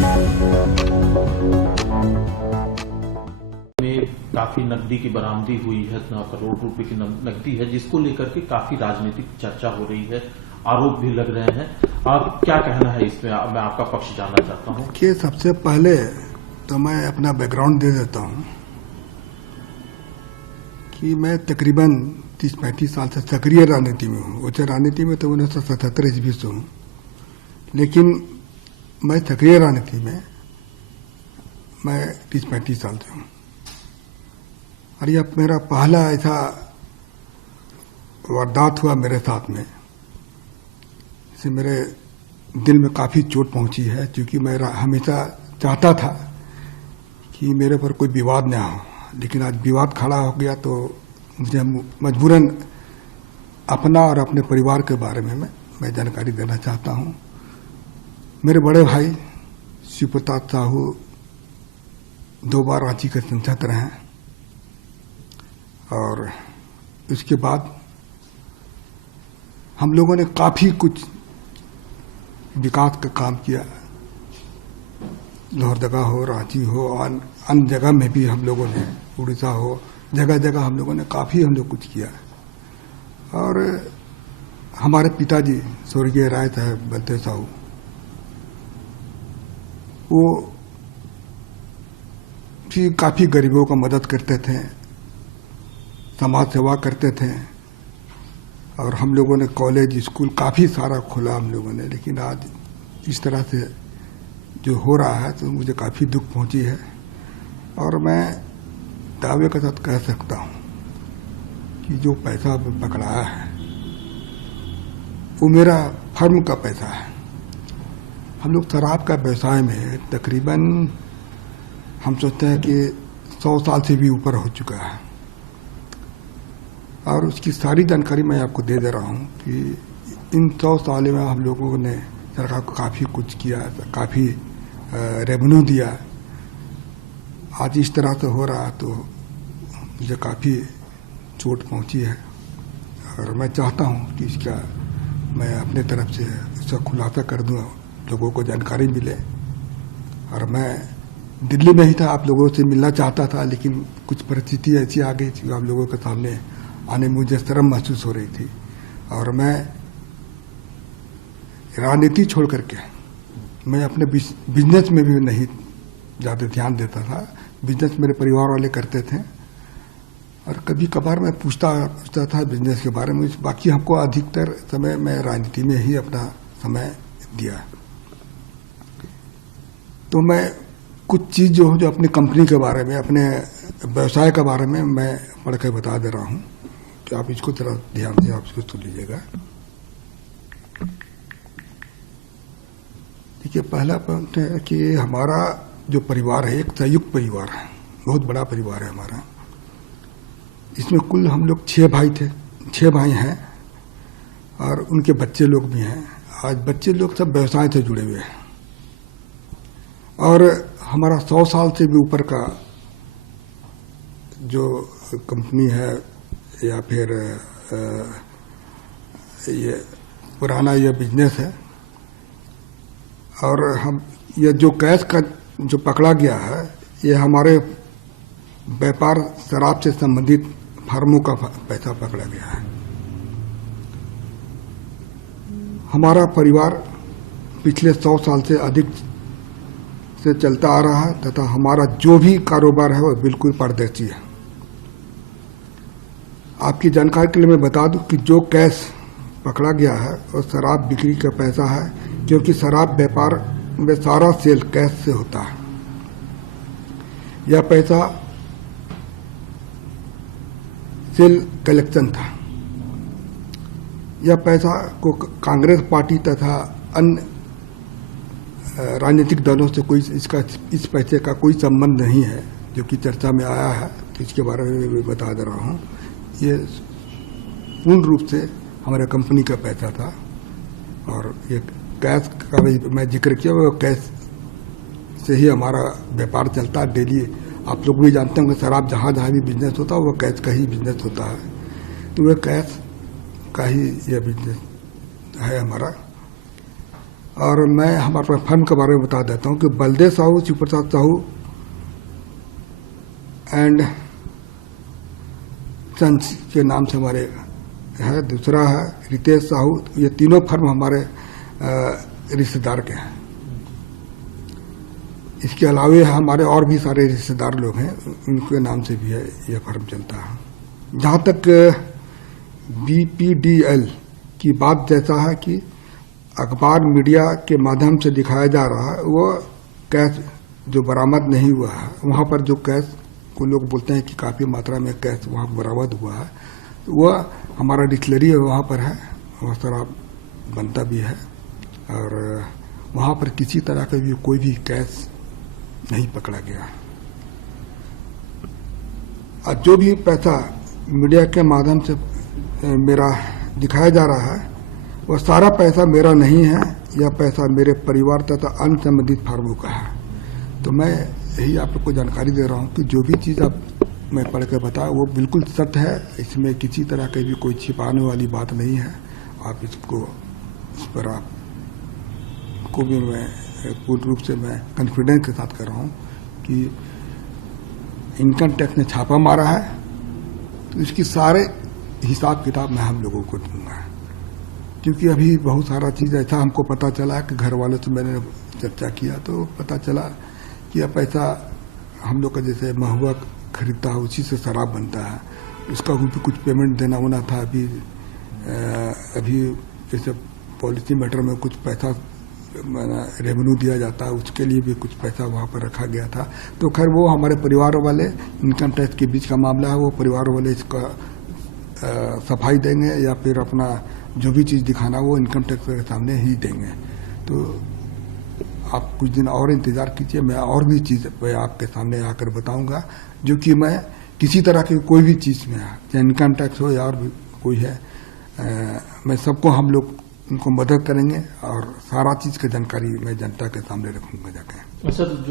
में काफी नकदी की बरामदी हुई है, 9 करोड़ रुपए की नकदी है, जिसको लेकर के काफी राजनीतिक चर्चा हो रही है, आरोप भी लग रहे हैं। आप क्या कहना है इसमें? मैं आपका पक्ष जानना चाहता हूं कि सबसे पहले तो मैं अपना बैकग्राउंड दे देता हूं कि मैं तकरीबन 30-35 साल से सक्रिय राजनीति में हूं। उच्च राजनीति में तो 1977 ईस्वी से हूं, लेकिन मैं सक्रिय राजनीति में मैं 30-35 साल से हूं। और यह मेरा पहला ऐसा वारदात हुआ मेरे साथ में, इससे मेरे दिल में काफ़ी चोट पहुंची है, क्योंकि मैं हमेशा चाहता था कि मेरे पर कोई विवाद ना हो, लेकिन आज विवाद खड़ा हो गया तो मुझे मजबूरन अपना और अपने परिवार के बारे में मैं जानकारी देना चाहता हूं। मेरे बड़े भाई शिव प्रताप साहू 2 बार रांची के सांसद रहे हैं, और उसके बाद हम लोगों ने काफ़ी कुछ विकास का काम किया। लोहरदगा हो, रांची हो, और अन्य जगह में भी हम लोगों ने, उड़ीसा हो, जगह जगह हम लोगों ने काफ़ी कुछ किया। और हमारे पिताजी स्वर्गीय राय साहब बलदेव साहू, वो भी काफ़ी गरीबों का मदद करते थे, समाज सेवा करते थे, और हम लोगों ने कॉलेज स्कूल काफ़ी सारा खोला हम लोगों ने। लेकिन आज इस तरह से जो हो रहा है तो मुझे काफ़ी दुख पहुंची है, और मैं दावे के साथ कह सकता हूं कि जो पैसा पकड़ाया है वो मेरा फर्म का पैसा है। हम लोग शराब का व्यवसाय में तकरीबन हम सोचते हैं कि 100 साल से भी ऊपर हो चुका है, और उसकी सारी जानकारी मैं आपको दे दे रहा हूं कि इन 100 साल में हम लोगों ने सरकार को काफ़ी कुछ किया, काफ़ी रेवेन्यू दिया। आज इस तरह से हो रहा तो मुझे काफ़ी चोट पहुंची है, और मैं चाहता हूं कि इसका मैं अपने तरफ से इसका खुलासा कर दूं, लोगों को जानकारी मिले। और मैं दिल्ली में ही था, आप लोगों से मिलना चाहता था, लेकिन कुछ परिस्थिति ऐसी आ गई थी, आप लोगों के सामने आने में मुझे शर्म महसूस हो रही थी, और मैं राजनीति छोड़ करके मैं अपने बिजनेस में भी नहीं ज़्यादा ध्यान देता था। बिजनेस मेरे परिवार वाले करते थे, और कभी कभार मैं पूछता था बिजनेस के बारे में। बाकी हमको अधिकतर समय मैं राजनीति में ही अपना समय दिया। तो मैं कुछ चीज़ जो अपनी कंपनी के बारे में, अपने व्यवसाय के बारे में मैं पढ़ के बता दे रहा हूँ, कि आप इसको थोड़ा ध्यान से आप इसको सुन लीजिएगा। देखिए, पहला पॉइंट है कि हमारा जो परिवार है एक संयुक्त परिवार है, बहुत बड़ा परिवार है हमारा। इसमें कुल हम लोग 6 भाई थे, 6 भाई हैं, और उनके बच्चे लोग भी हैं। आज बच्चे लोग सब व्यवसाय से जुड़े हुए हैं, और हमारा 100 साल से भी ऊपर का जो कंपनी है या फिर ये पुराना ये बिजनेस है। और हम ये जो कैश का जो पकड़ा गया है, ये हमारे व्यापार शराब से संबंधित फर्मों का पैसा पकड़ा गया है। हमारा परिवार पिछले 100 साल से अधिक से चलता आ रहा है, तथा हमारा जो भी कारोबार है वो बिल्कुल पारदर्शी है। आपकी जानकारी के लिए मैं बता दूं कि जो कैश पकड़ा गया है वो शराब बिक्री का पैसा है, क्योंकि शराब व्यापार में सारा सेल कैश से होता है। यह पैसा सेल कलेक्शन था। यह पैसा को कांग्रेस पार्टी तथा अन्य राजनीतिक दलों से कोई इस पैसे का कोई संबंध नहीं है, जो कि चर्चा में आया है। तो इसके बारे में मैं बता दे रहा हूँ, ये पूर्ण रूप से हमारे कंपनी का पैसा था। और ये कैश का भी मैं जिक्र किया, वो कैश से ही हमारा व्यापार चलता है डेली। आप लोग भी जानते होंगे, शराब जहाँ जहाँ भी बिजनेस होता है वो कैश का ही बिजनेस होता है। तो वह कैश का ही यह बिजनेस है हमारा। और मैं हमारे फर्म के बारे में बता देता हूं कि बलदेव साहू, शिवप्रसाद साहू एंड सन्स के नाम से हमारे है। दूसरा है रितेश साहू। ये तीनों फर्म हमारे रिश्तेदार के हैं। इसके अलावे हमारे और भी सारे रिश्तेदार लोग हैं, उनके नाम से भी है यह फर्म चलता है। जहां तक BPDL की बात जैसा है कि अखबार मीडिया के माध्यम से दिखाया जा रहा है, वो कैश जो बरामद नहीं हुआ है, वहां पर जो कैश को लोग बोलते हैं कि काफी मात्रा में कैश वहां बरामद हुआ है, वह हमारा डिस्टिलरी वहां पर है, वह शराब बनता भी है और वहां पर किसी तरह का भी कोई भी कैश नहीं पकड़ा गया। और जो भी पैसा मीडिया के माध्यम से मेरा दिखाया जा रहा है, वह सारा पैसा मेरा नहीं है। यह पैसा मेरे परिवार तथा अन्य संबंधित फर्मों का है। तो मैं यही आप लोग को जानकारी दे रहा हूं कि जो भी चीज़ आप मैं पढ़ के बताया वो बिल्कुल सत्य है। इसमें किसी तरह की भी कोई छिपाने वाली बात नहीं है। आप इसको इस पर आपको भी मैं पूर्ण रूप से मैं कॉन्फिडेंस के साथ कर रहा हूं कि इनकम टैक्स ने छापा मारा है, तो इसकी सारे हिसाब किताब मैं हम लोगों को दूंगा। क्योंकि अभी बहुत सारा चीज़ ऐसा हमको पता चला कि घर वालों से मैंने चर्चा किया तो पता चला कि यह पैसा हम लोग का जैसे महुआ खरीदता है उसी से शराब बनता है, उसका भी कुछ पेमेंट देना होना था। अभी जैसे पॉलिसी मैटर में कुछ पैसा रेवेन्यू दिया जाता है, उसके लिए भी कुछ पैसा वहाँ पर रखा गया था। तो खैर वो हमारे परिवार वाले, इनकम टैक्स के बीच का मामला है, वो परिवार वाले इसका सफाई देंगे या फिर अपना जो भी चीज़ दिखाना वो इनकम टैक्स के सामने ही देंगे। तो आप कुछ दिन और इंतजार कीजिए, मैं और भी चीज़ मैं आपके सामने आकर बताऊंगा, जो कि मैं किसी तरह की कोई भी चीज़ में, चाहे इनकम टैक्स हो या और भी कोई है, मैं सबको हम लोग उनको मदद करेंगे और सारा चीज़ की जानकारी मैं जनता के सामने रखूंगा जाके। सर